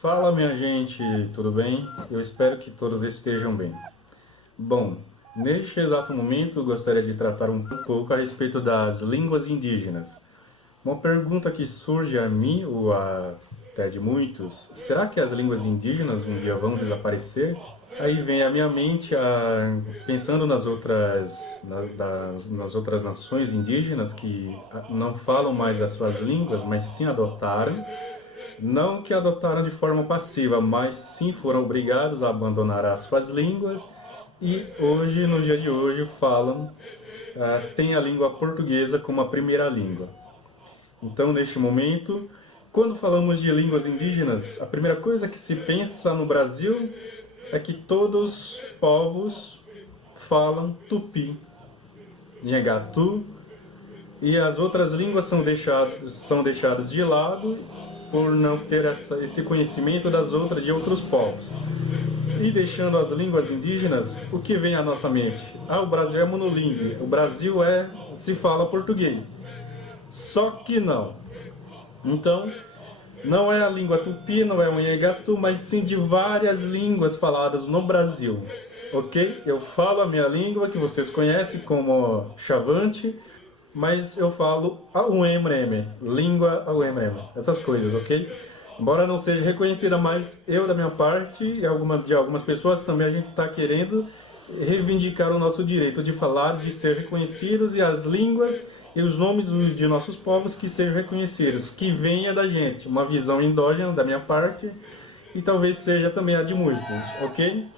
Fala, minha gente, tudo bem? Eu espero que todos estejam bem. Bom, neste exato momento eu gostaria de tratar um pouco a respeito das línguas indígenas. Uma pergunta que surge a mim, ou até de muitos: será que as línguas indígenas um dia vão desaparecer? Aí vem à minha mente, pensando nas outras nações indígenas que não falam mais as suas línguas, mas sim adotaram. Não que adotaram de forma passiva, mas sim foram obrigados a abandonar as suas línguas e hoje, no dia de hoje, têm a língua portuguesa como a primeira língua. Então, neste momento, quando falamos de línguas indígenas, a primeira coisa que se pensa no Brasil é que todos os povos falam tupi, nhegatu, e as outras línguas são deixadas de lado por não ter esse conhecimento de outros povos. E deixando as línguas indígenas, o que vem à nossa mente? O Brasil é monolíngue, o Brasil se fala português. Só que não. Então, não é a língua tupi, não é o nhegatu, mas sim de várias línguas faladas no Brasil. Ok? Eu falo a minha língua, que vocês conhecem como Chavante, mas eu falo Auemreme, língua Auemreme, essas coisas, ok? Embora não seja reconhecida, mas eu, da minha parte, e de algumas pessoas também, a gente está querendo reivindicar o nosso direito de falar, de ser reconhecidos, e as línguas e os nomes de nossos povos que sejam reconhecidos, que venha da gente, uma visão endógena da minha parte, e talvez seja também a de muitos, ok?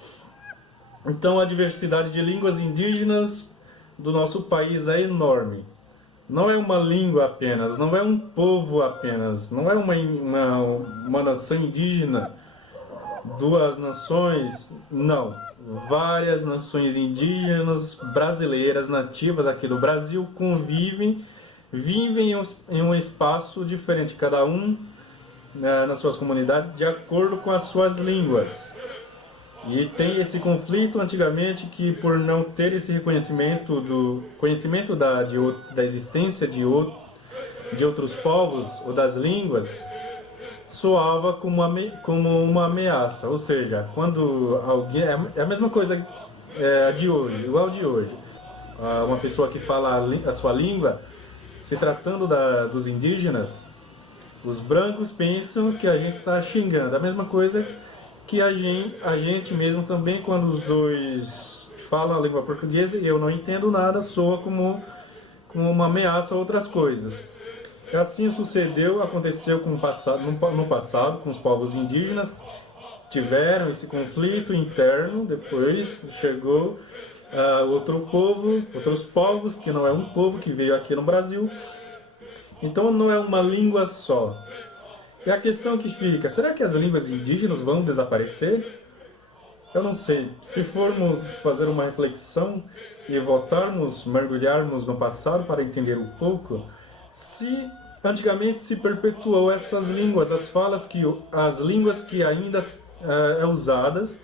Então a diversidade de línguas indígenas do nosso país é enorme. Não é uma língua apenas, não é um povo apenas, não é uma nação indígena, duas nações, não. Várias nações indígenas brasileiras, nativas aqui do Brasil, vivem em um espaço diferente, cada um, né, nas suas comunidades, de acordo com as suas línguas. E tem esse conflito antigamente que, por não ter esse reconhecimento da existência de outros povos ou das línguas, soava como uma ameaça. Ou seja, quando alguém... É a mesma coisa de hoje, igual de hoje. Uma pessoa que fala a sua língua, se tratando dos indígenas, os brancos pensam que a gente está xingando. A mesma coisa que a gente mesmo também, quando os dois falam a língua portuguesa e eu não entendo nada, soa como uma ameaça a outras coisas. Assim aconteceu no passado com os povos indígenas, tiveram esse conflito interno, depois chegou outros povos, que não é um povo que veio aqui no Brasil, então não é uma língua só. E a questão que fica, será que as línguas indígenas vão desaparecer? Eu não sei. Se formos fazer uma reflexão e mergulharmos no passado para entender um pouco, se antigamente se perpetuou essas línguas, as línguas que ainda é usadas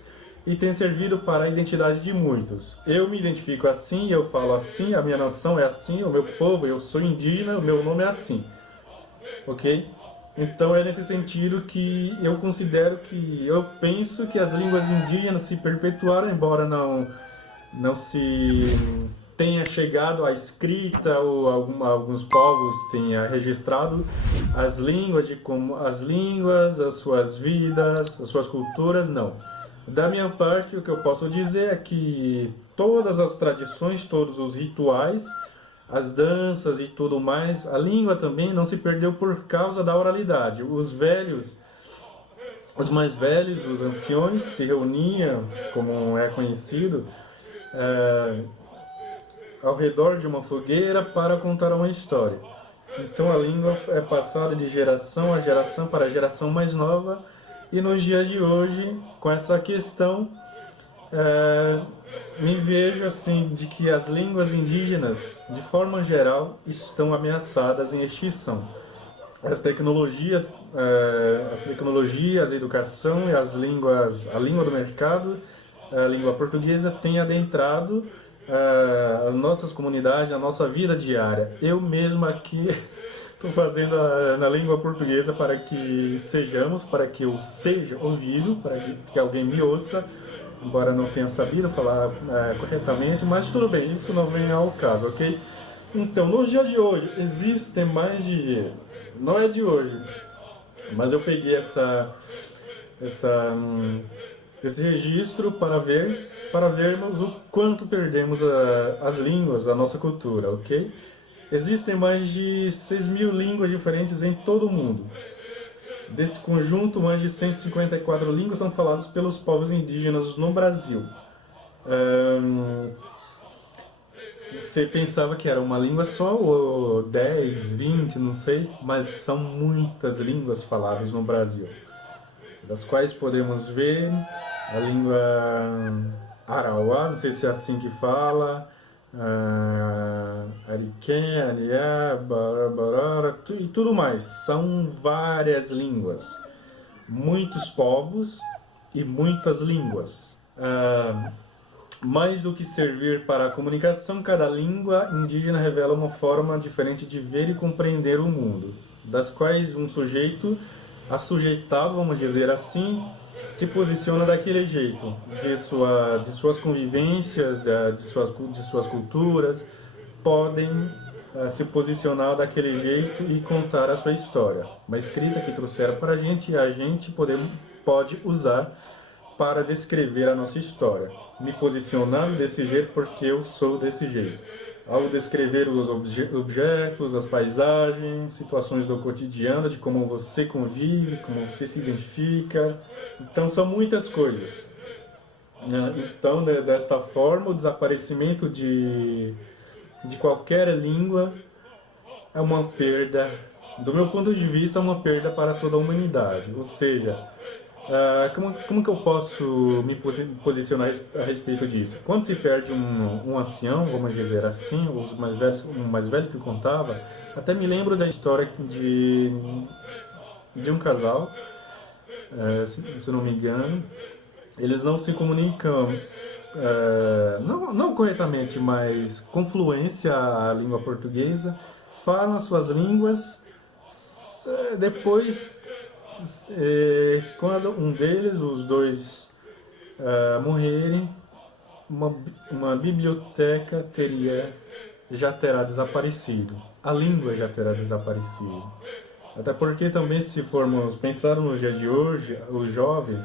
e tem servido para a identidade de muitos. Eu me identifico assim, eu falo assim, a minha nação é assim, o meu povo, eu sou indígena, o meu nome é assim. Ok? Então é nesse sentido que eu penso que as línguas indígenas se perpetuaram, embora não se tenha chegado à escrita ou alguns povos tenham registrado as línguas, as suas vidas, as suas culturas, não. Da minha parte, o que eu posso dizer é que todas as tradições, todos os rituais, as danças e tudo mais, a língua também não se perdeu por causa da oralidade. Os mais velhos, os anciões, se reuniam, como é conhecido, ao redor de uma fogueira para contar uma história. Então a língua é passada de geração a geração para a geração mais nova, e nos dias de hoje, com essa questão, me vejo assim de que as línguas indígenas, de forma geral, estão ameaçadas em extinção. As tecnologias, a educação e a língua do mercado, a língua portuguesa, têm adentrado as nossas comunidades, a nossa vida diária. Eu mesmo aqui Estou fazendo na língua portuguesa para que sejamos, para que eu seja ouvido, para que alguém me ouça, embora não tenha sabido falar corretamente, mas tudo bem, isso não vem ao caso, ok? Então, nos dias de hoje, existem mais de... Não é de hoje, mas eu peguei esse registro para vermos o quanto perdemos as línguas, a nossa cultura, ok? Existem mais de 6.000 línguas diferentes em todo o mundo. Desse conjunto, mais de 154 línguas são faladas pelos povos indígenas no Brasil. Você pensava que era uma língua só, ou 10, 20, não sei, mas são muitas línguas faladas no Brasil, das quais podemos ver a língua Arauá, não sei se é assim que fala, Ariquém, Ariá, Barará, e tudo mais. São várias línguas, muitos povos e muitas línguas. Mais do que servir para a comunicação, cada língua indígena revela uma forma diferente de ver e compreender o mundo, das quais um sujeito assujeitado, vamos dizer assim, se posiciona daquele jeito, de suas convivências, de suas culturas, podem se posicionar daquele jeito e contar a sua história. Uma escrita que trouxeram para a gente e a gente pode usar para descrever a nossa história. Me posicionando desse jeito porque eu sou desse jeito. Ao descrever os objetos, as paisagens, situações do cotidiano, de como você convive, como você se identifica. Então, são muitas coisas. Então, desta forma, o desaparecimento de qualquer língua é uma perda, do meu ponto de vista, é uma perda para toda a humanidade. Ou seja, como que eu posso me posicionar a respeito disso? Quando se perde um ancião, vamos dizer assim, o mais velho que contava, até me lembro da história de um casal, se não me engano, eles não se comunicam, não corretamente, mas com fluência a língua portuguesa, falam as suas línguas, depois... quando um deles, os dois, morrerem, uma biblioteca já terá desaparecido, a língua já terá desaparecido. Até porque também, se formos pensar nos dias de hoje, os jovens,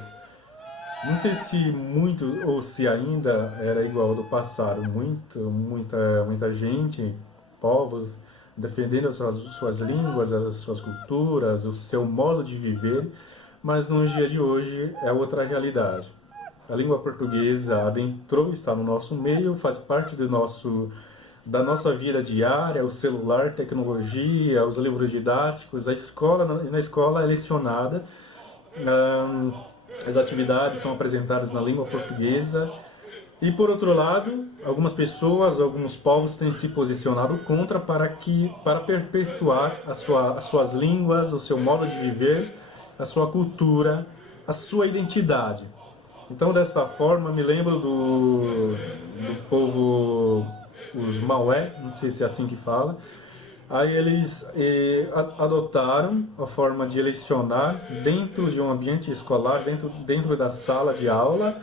não sei se muito ou se ainda era igual ao do passado, muita gente, povos, defendendo as suas línguas, as suas culturas, o seu modo de viver, mas nos dias de hoje é outra realidade. A língua portuguesa adentrou, está no nosso meio, faz parte da nossa vida diária, o celular, tecnologia, os livros didáticos, na escola é lecionada, as atividades são apresentadas na língua portuguesa. E por outro lado, algumas pessoas, alguns povos têm se posicionado contra para perpetuar as suas línguas, o seu modo de viver, a sua cultura, a sua identidade. Então, desta forma, me lembro do povo, os Maué, não sei se é assim que fala. Aí eles adotaram a forma de lecionar dentro de um ambiente escolar, dentro da sala de aula,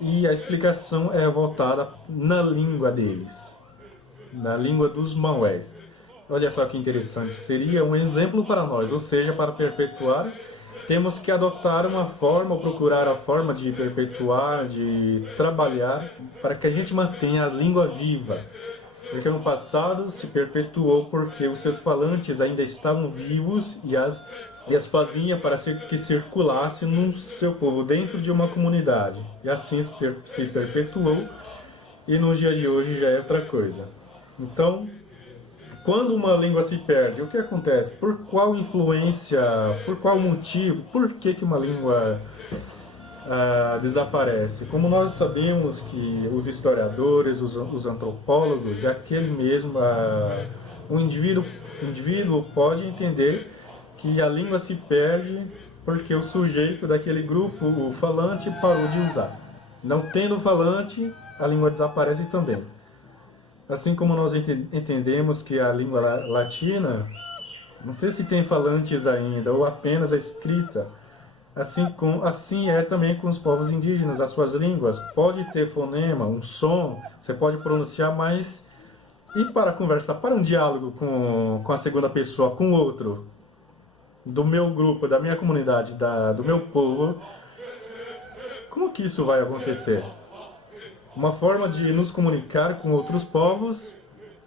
e a explicação é voltada na língua deles, na língua dos Maués. Olha só que interessante, seria um exemplo para nós, ou seja, para perpetuar, temos que adotar uma forma, ou procurar a forma de perpetuar, de trabalhar, para que a gente mantenha a língua viva. Porque no passado se perpetuou porque os seus falantes ainda estavam vivos e as fazia para que circulasse no seu povo, dentro de uma comunidade. E assim se perpetuou, e nos dias de hoje já é outra coisa. Então, quando uma língua se perde, o que acontece? Por qual influência, por qual motivo, por que uma língua desaparece? Como nós sabemos que os historiadores, os antropólogos, é aquele mesmo, o indivíduo pode entender que a língua se perde porque o sujeito daquele grupo, o falante, parou de usar. Não tendo falante, a língua desaparece também. Assim como nós entendemos que a língua latina Não sei se tem falantes ainda, ou apenas a escrita. Assim é também com os povos indígenas, as suas línguas. Pode ter fonema, um som, você pode pronunciar, mas e para conversar, para um diálogo com a segunda pessoa, com o outro, do meu grupo, da minha comunidade, do meu povo, como que isso vai acontecer? Uma forma de nos comunicar com outros povos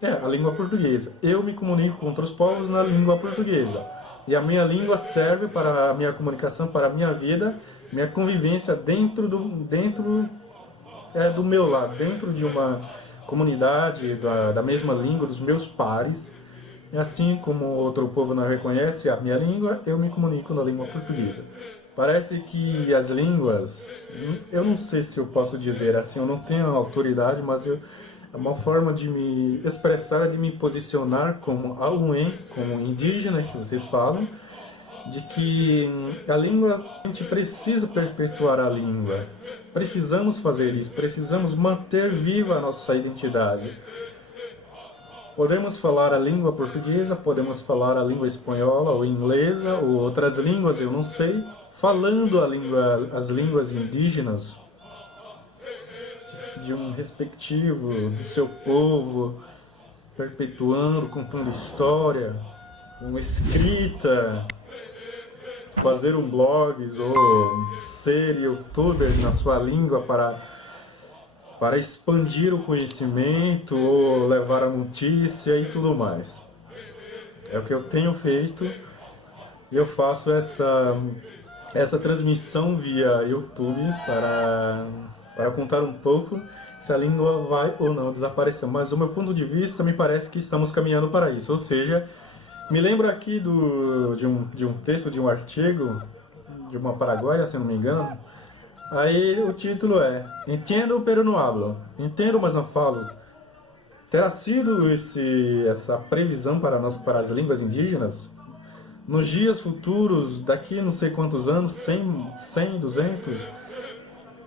é a língua portuguesa. Eu me comunico com outros povos na língua portuguesa. E a minha língua serve para a minha comunicação, para a minha vida, minha convivência dentro do meu lado, dentro de uma comunidade da mesma língua, dos meus pares. E assim como outro povo não reconhece a minha língua, eu me comunico na língua portuguesa. Parece que as línguas, eu não sei se eu posso dizer assim, eu não tenho autoridade, mas é uma forma de me expressar, de me posicionar como Aluém, como indígena que vocês falam, de que a língua, a gente precisa perpetuar a língua. Precisamos fazer isso, precisamos manter viva a nossa identidade. Podemos falar a língua portuguesa, podemos falar a língua espanhola ou inglesa ou outras línguas, eu não sei. Falando as línguas indígenas de um respectivo, do seu povo, perpetuando, contando história, uma escrita, fazer um blog ou ser youtuber na sua língua para expandir o conhecimento ou levar a notícia e tudo mais. É o que eu tenho feito e eu faço essa transmissão via YouTube para contar um pouco se a língua vai ou não desaparecer. Mas do meu ponto de vista, me parece que estamos caminhando para isso. Ou seja, me lembro aqui de um texto, de um artigo, de uma paraguaia, se não me engano. Aí o título é Entendo, pero no hablo. Entendo, mas não falo. Terá sido essa previsão para as línguas indígenas? Nos dias futuros, daqui não sei quantos anos, 100, 200,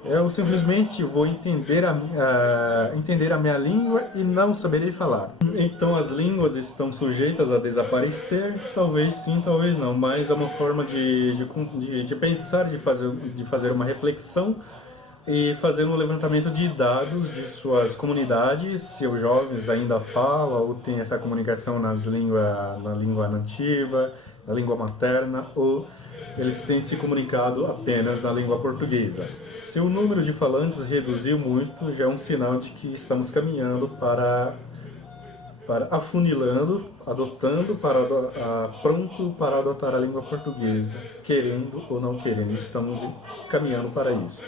eu simplesmente vou entender a minha língua e não saberei falar. Então as línguas estão sujeitas a desaparecer? Talvez sim, talvez não, mas é uma forma de pensar, de fazer uma reflexão e fazer um levantamento de dados de suas comunidades, se os jovens ainda falam ou têm essa comunicação na língua nativa, na língua materna, ou eles têm se comunicado apenas na língua portuguesa. Se o número de falantes reduziu muito, já é um sinal de que estamos caminhando para afunilando, pronto para adotar a língua portuguesa, querendo ou não querendo, estamos caminhando para isso.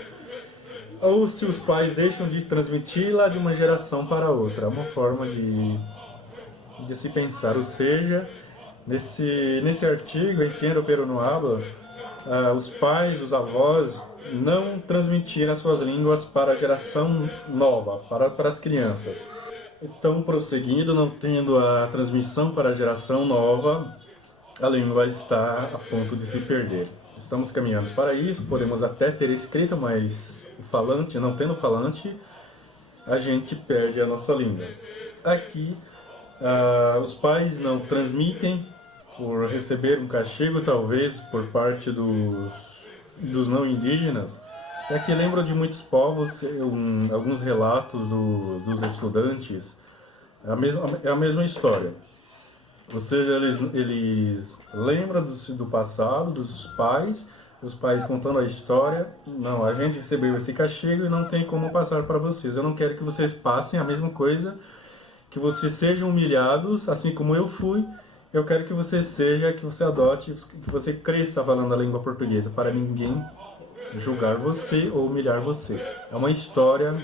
Ou se os pais deixam de transmiti-la de uma geração para outra, é uma forma de se pensar, ou seja, nesse artigo, Entendo, pero no hablo, os pais, os avós não transmitiram as suas línguas para a geração nova, para as crianças. Então, prosseguindo, não tendo a transmissão para a geração nova, a língua está a ponto de se perder. Estamos caminhando para isso, podemos até ter escrita, mas o falante, não tendo falante, a gente perde a nossa língua. Aqui, os pais não transmitem por receber um castigo, talvez, por parte dos não indígenas. E aqui lembro de muitos povos, alguns relatos dos estudantes, é a mesma história. Ou seja, eles lembram do passado, dos pais, os pais contando a história. Não, a gente recebeu esse castigo e não tem como passar para vocês. Eu não quero que vocês passem a mesma coisa, que vocês sejam humilhados, assim como eu fui. Eu quero que você adote, que você cresça falando a língua portuguesa, para ninguém julgar você ou humilhar você. É uma história,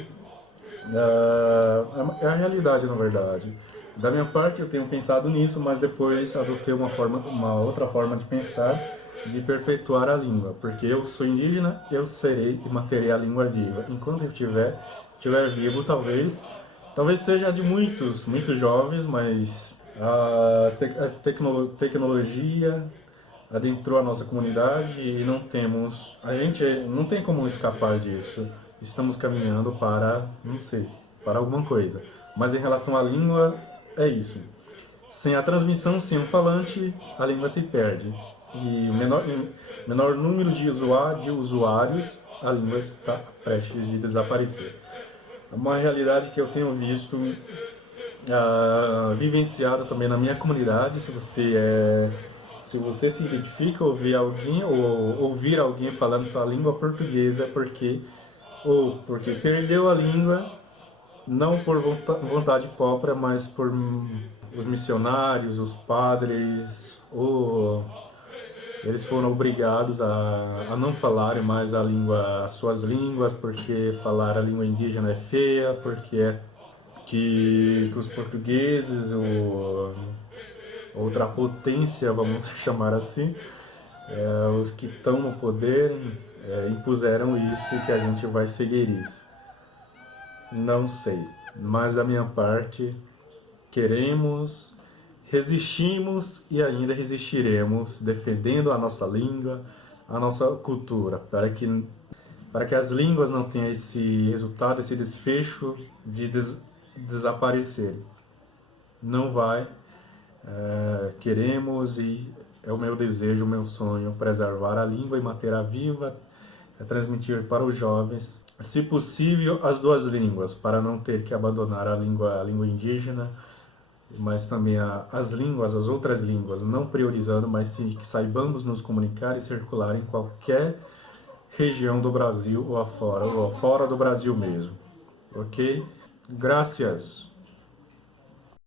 é a realidade, na verdade. Da minha parte, eu tenho pensado nisso, mas depois adotei uma outra forma de pensar, de perpetuar a língua, porque eu sou indígena, eu serei e manterei a língua viva. Enquanto eu estiver vivo, talvez seja de muitos jovens, mas a tecnologia adentrou a nossa comunidade e a gente não tem como escapar disso. Estamos caminhando para alguma coisa. Mas em relação à língua, é isso. Sem a transmissão, sem o falante, a língua se perde. E menor número de usuários, a língua está prestes de desaparecer. É uma realidade que eu tenho visto, vivenciado também na minha comunidade. Se você se identifica ouvir alguém ou ouvir alguém falando sua língua portuguesa, porque perdeu a língua, não por vontade própria, mas por os missionários, os padres, eles foram obrigados a não falarem mais as suas línguas, porque falar a língua indígena é feia, porque que os portugueses, outra potência, vamos chamar assim, os que estão no poder, impuseram isso e que a gente vai seguir isso. Não sei, mas da minha parte, queremos, resistimos e ainda resistiremos, defendendo a nossa língua, a nossa cultura, para que as línguas não tenham esse resultado, esse desfecho de desaparecerem. Não vai. Queremos e é o meu desejo, o meu sonho, preservar a língua e manter-a viva, transmitir para os jovens, se possível, as duas línguas, para não ter que abandonar a língua indígena, mas também as outras línguas, não priorizando, mas sim que saibamos nos comunicar e circular em qualquer região do Brasil ou fora do Brasil mesmo. Ok? Graças.